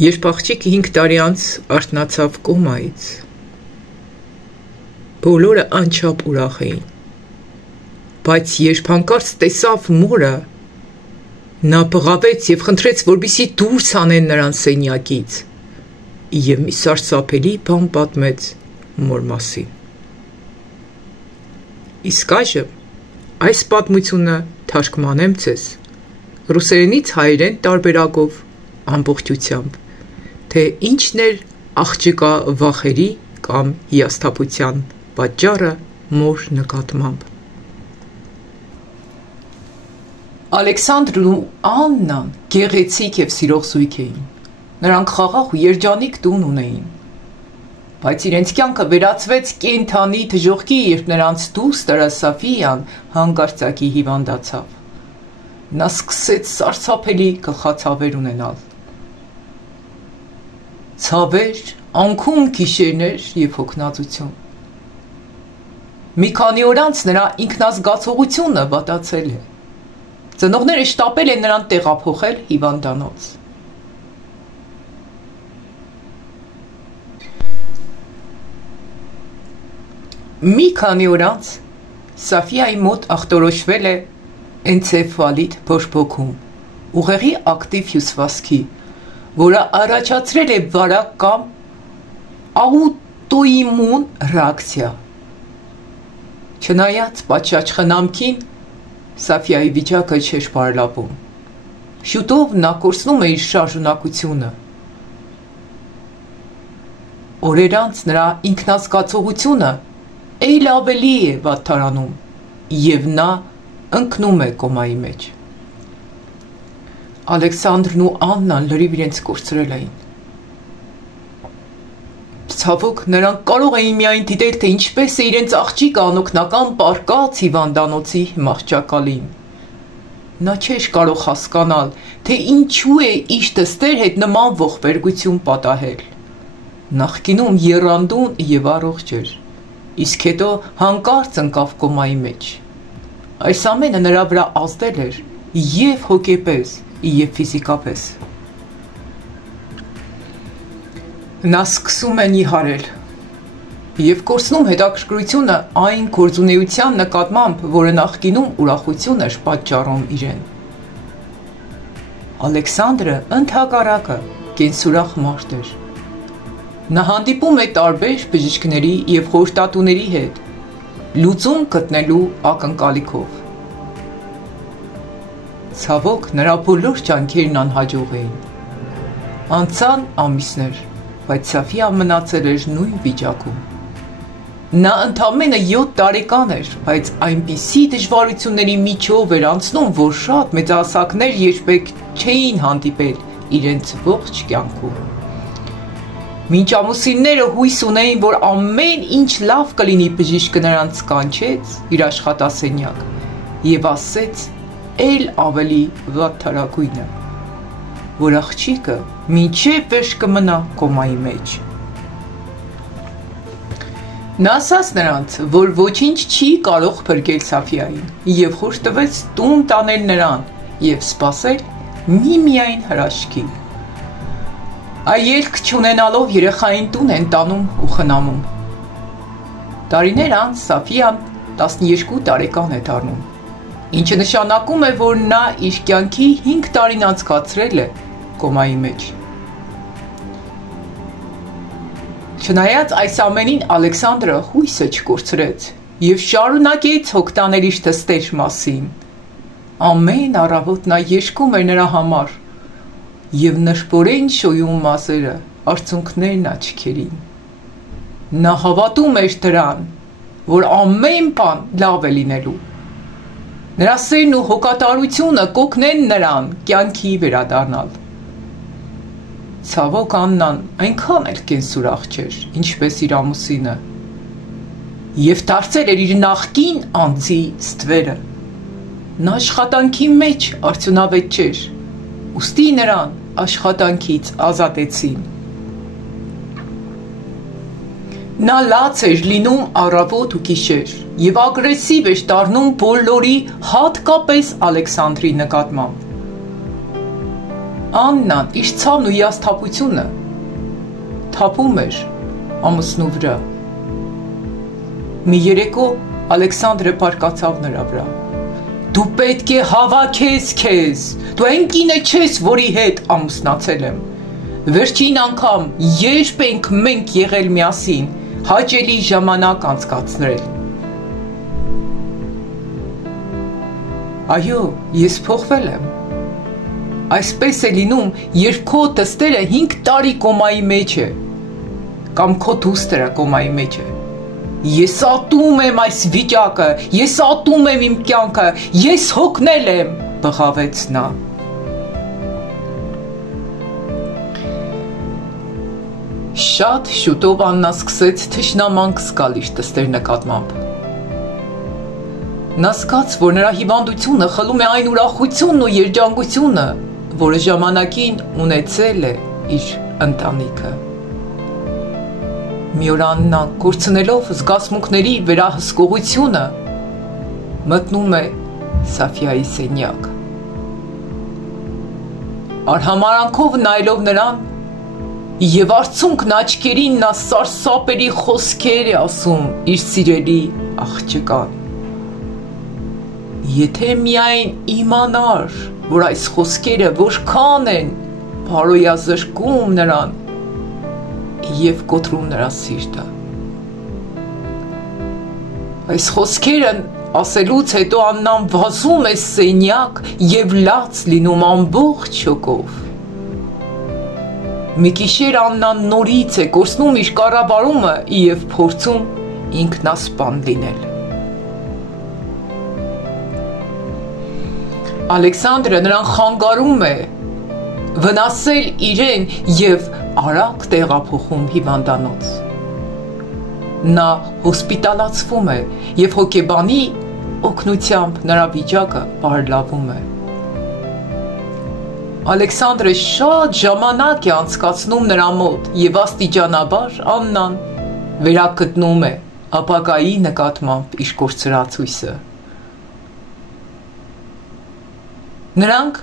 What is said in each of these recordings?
Երբ աղջիկը 5 տարի անց արթնացավ կոմայից, բոլորը անչափ ուրախ էին, բայց երբ հանկարծ տեսավ մորը, նա բղավեց և խնդրեց, որպեսզի դուրս հանեն նրան սենյակից, և մի սարսափելի բան պատմեց մոր մասին։ Իսկ այժմ այս պատմությունը թարգմանեմ ձեզ ռուսերենից հայերեն տարբերակով ամբողջությամբ, թե ինչն էր աղջկա վախերի կամ հիասթափության պատճառը մոր նկատմամբ։ Ալեքսանդրն ու Աննան գեղեցիկ և սիրող զույգ էին։ Նրանք խաղաղ ու երջանիկ տուն ունեին։ Բայց իրենց կյանքը վերածվեց կենդանի դժոխքի, երբ նրանց դուստր Սոֆիան հանկարծակի հիվանդացավ։ Նա սկսեց սարսափելի գլխացավեր ունենալ։ Ցավեր, անքուն գիշերներ և հոգնածություն։ Մի քանի օր անց նրա ինքնազգացողությունը վատացել է։ Ծնողները շտապել են նրան տեղափոխել հիվանդանոց։ Մի քանի օր անց Սոֆիայի մոտ ախտորոշվել է էնցեֆալիտ բորբոքում, ուղեղի ակտիվ հյուսվածքի, որը առաջացրել է վարակ կամ աուտոիմուն ռեակցիա։ Չնայած պատշաճ խնամքին, Սոֆիայի վիճակը չէր բարելավում։ Շուտով նա կորցնում է իր շարժունակությունը։ Օրեր անց նրա ինքնազգացողությունը այլ ավելի է վատթարանում, և նա ընկնում է կոմայի մեջ։ Ալեքսանդրն ու Աննան լրիվ իրենց կորցրել էին։ Ցավոք, նրանք կարող էին միայն դիտել, թե ինչպես է իրենց աղջիկը անօգնական պառկած հիվանդանոցի մահճակալին։ Նա չէր կարող հասկանալ, թե ինչու է իր դստեր հետ նման ողբերգություն պատահել։ Նախկինում եռանդուն և առողջ էր, իսկ հետո հանկարծ ընկավ կոմայի մեջ։ Այս ամենը նրա վրա ազդել էր և հոգեպես, և ֆիզիկապես։ Նա սկսում է նիհարել և կորցնում հետաքրքրությունը այն գործունեության նկատմամբ, որը նախկինում ուրախություն էր պատճառում իրեն։ Ալեքսանդրը ընդհակառակը կենսուրախ մարդ էր։ Նա հանդիպում է տարբեր բժիշկների և խորհրդատուների հետ, լուծում գտնելու ակնկալիքով։ Ցավոք, նրա բոլոր ջանքերն անհաջող էին։ Անցան ամիսներ, բայց Սոֆիան մնացել էր նույն վիճակում։ Նա ընդամենը 7 տարեկան էր, բայց այնպիսի դժվարությունների միջով էր անցնում, որ շատ մեծահասակներ երբեք չէին հանդիպել իրենց ողջ կյանքում։ Մինչ ամուսինները հույս ունեին, որ ամեն ինչ լավ կլինի, բժիշկը նրանց կանչեց իր աշխատասենյակ և ասեց էլ ավելի վատթարագույնը, որ աղջիկը մինչև վերջ կմնա կոմայի մեջ։ Նա ասաց նրանց, որ ոչինչ չի կարող փրկել Սոֆիային, և խորհուրդ տվեց տուն տանել նրան և սպասել միմիայն հրաշքի։ Այելք չունենալով երեխային տուն են տանում ու խնամում։ Տարիներ անց Սոֆիան 12 տարեկան է դառնում, ինչը նշանակում է, որ նա իր կյանքի 5 տարին անցկացրել է կոմայի մեջ։ Չնայած այս ամենին Ալեքսանդրը հույսը չկորցրեց և շարունակեց հոգ տանել իր դստեր մասին։ Ամեն առավոտ նա երգում էր նրա համար և նրբորեն շոյում մազերը, արցունքներն աչքերին։ Նա հավատում էր դրան, որ ամեն բան լավ է լինելու։ Նրա սերն ու հոգատարությունը կօգնեն նրան կյանքի վերադառնալ։ Ցավոք, Աննան այնքան էլ կենսուրախ չէր, ինչպես իր ամուսինը, և դարձել էր իր նախկին անձի ստվերը։ Նա աշխատանքի մեջ արդյունավետ չէր, ուստի նրան աշխատանքից ազատեցին։ Նա լաց էր լինում առավոտ ու գիշեր և ագրեսիվ էր դառնում բոլորի, հատկապես Ալեքսանդրի նկատմամբ։ Աննան իր ցավն ու հիասթափությունը թափում էր ամուսնու վրա։ Մի երեկո Ալեքսանդրը պարկացավ նրա վրա։ Դու պետք է հավաքես քեզ, դու այն կինը չես, որի հետ ամուսնացել եմ։ Վերջին անգամ երբ ենք մենք եղել միասին, հաճելի ժամանակ անցկացրել։ Այո, ես փոխվել եմ։ Այսպես է լինում, երբ քո դստերը 5 տարի կոմայի մեջ է, կամ քո դուստրը կոմայի մեջ է։ Ես ատում եմ այս վիճակը, ես ատում եմ իմ կյանքը, ես հոգնել եմ, բղավեց նա։ Շատ շուտով Աննա սկսեց թշնամանք զգալ իր դստեր նկատմամբ։ Նա զգաց, որ նրա հիվանդությունը խլում է այն ուրախությունն ու երջանկությունը, որը ժամանակին ունեցել է իր ընտանիքը։ Մի օր Աննա, կորցնելով զգացմունքների վերահսկողությունը, մտնում է Սաֆիայի սենյակ։ Արհամարանքով նայելով նրան և արցունքն աչքերին նա սարսափելի խոսքեր է ասում իր սիրելի աղջկան։ Եթե միայն իմանար, որ այս խոսքերը որքան են բարոյազրկում նրան և կոտրում նրա սիրտը։ Այս խոսքերն ասելուց հետո Աննան վազում է սենյակ և լաց լինում ամբողջ շոկով։ Մի գիշեր Աննան նորից է կորցնում իր կառավարումը և փորձում ինքնասպան լինել։ Ալեքսանդրը նրան խանգարում է վնասել իրեն և արագ տեղափոխում հիվանդանոց։ Նա հոսպիտալացվում է և հոգեբանի օգնությամբ նրա վիճակը բարելավում է։ Ալեքսանդրը շատ ժամանակ է անցկացնում նրա մոտ և աստիճանաբար Աննան վերագտնում է ապագայի նկատմամբ իր կորցրած Նրանք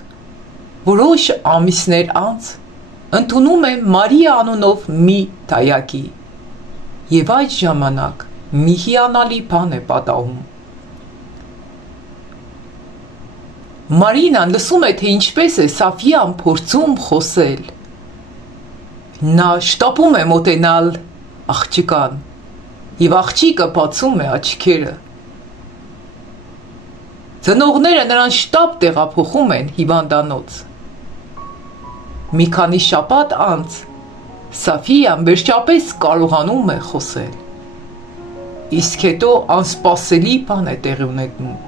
որոշ ամիսներ անց ընդունում են Մարիա անունով մի դայակի և այդ ժամանակ մի հիանալի բան է պատահում։ Մարինան լսում է, թե ինչպես է Սաֆիան փորձում խոսել։ Նա շտապում է մոտենալ աղջկան և աղջիկը բացում է աչքերը։ Ծնողները նրան շտապ տեղափոխում են հիվանդանոց։ Մի քանի շաբաթ անց Սաֆիան վերջապես կարողանում է խոսել։ Իսկ հետո անսպասելի բան է տեղի ունենում։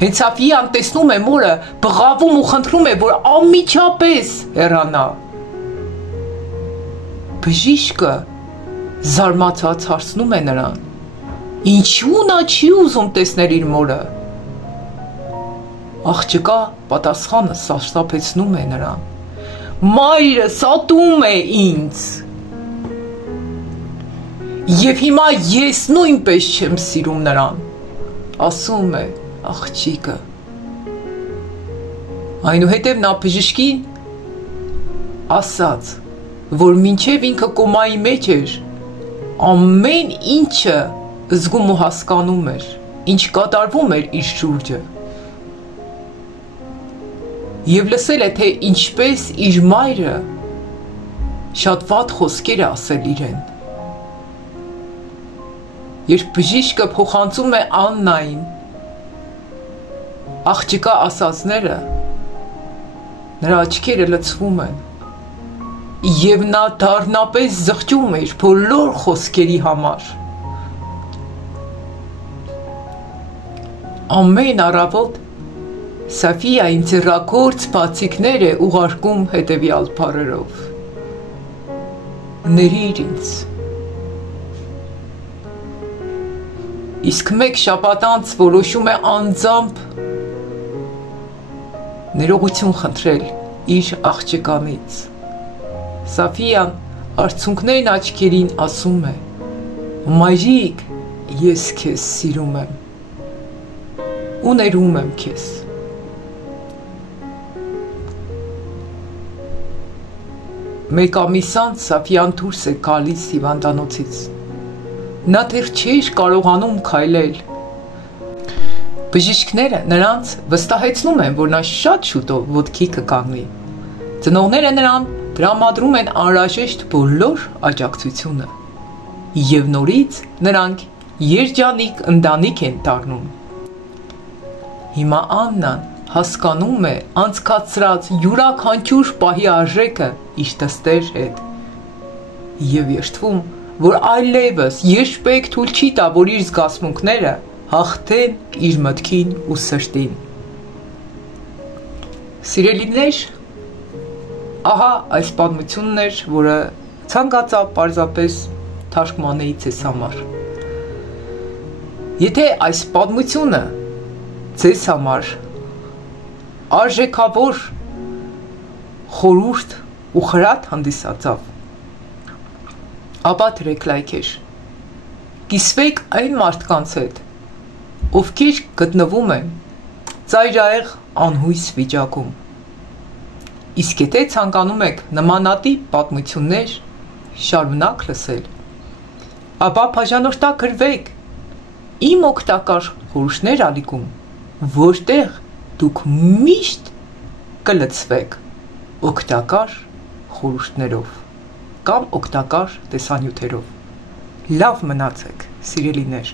Հենց Սաֆիան տեսնում է մորը, բղավում ու խնդրում է, որ անմիջապես հեռանա։ Բժիշկը զարմացած հարցնում է նրան. Ինչու նա չի ուզում տեսնել իր մորը։ Աղջկա պատասխանը սարսափեցնում է նրան. Մայրս ատում է ինձ։ Եվ հիմա ես նույնպես չեմ սիրում նրան, ասում է աղջիկը։ Այնուհետև նա բժշկին ասաց, որ մինչև ինքը կոմայի մեջ էր, ամեն ինչը զգում ու հասկանում էր, ինչ կատարվում էր իր շուրջը։ Եվ լսել է, թե ինչպես իր մայրը շատ վատ խոսքեր է ասել իրեն։ Երբ բժիշկը փոխանցում է Աննային աղջկա ասածները, նրա աչքերը լցվում են, և նա դառնապես զղջում է իր բոլոր խոսքերի համար։ Ամեն առավոտ Սաֆիային ձեռագործ բացիկներ է ուղարկում հետևյալ բառերով. Ներիր ինձ։ Իսկ մեկ շաբաթ անց որոշում է անձամբ ներողություն խնդրել իր աղջկանից։ Սաֆիան արցունքներն աչքերին ասում է. Մայրիկ, ես քեզ սիրում եմ ու ներում եմ քեզ։ Մեկ ամիս անց Սաֆյան դուրս է գալիս հիվանդանոցից։ Նա դեռ չէր կարողանում քայլել։ Բժիշկները նրանց վստահեցնում են, որ նա շատ շուտով ոտքի կկանգնի։ Ծնողները նրան տրամադրում են անհրաժեշտ բոլոր աջակցությունը։ Եվ նորից նրանք երջանիկ ընտանիք են դառնում։ Հիմա Աննան հասկանում է անցկացրած յուրաքանչյուր պահի արժեքը իր դստեր հետ եւ երդվում, որ այլևս երբեք թույլ չի տա, որ իր զգացմունքները հաղթեն իր մտքին ու սրտին։ Սիրելիներ, ահա այս պատմությունն էր, որը ցանկացա պարզապես թարգմանեի ձեզ համար։ Եթե այս պատմությունը ձեզ համար արժեքավոր խորհուրդ ու խրատ հանդիսացավ, ապա դրեք լայքեր, կիսվեք այն մարդկանց հետ, ովքեր գտնվում են ծայրահեղ անհույս վիճակում։ Իսկ եթե ցանկանում եք նմանատիպ պատմություններ շարունակ լսել, ապա բաժանորդագրվեք իմ օգտակար խորհուրդներ ալիքում, որտեղ դուք միշտ կլցվեք օգտակար խորհուրդներով կամ օգտակար տեսանյութերով։ Լավ մնացեք, սիրելիներ։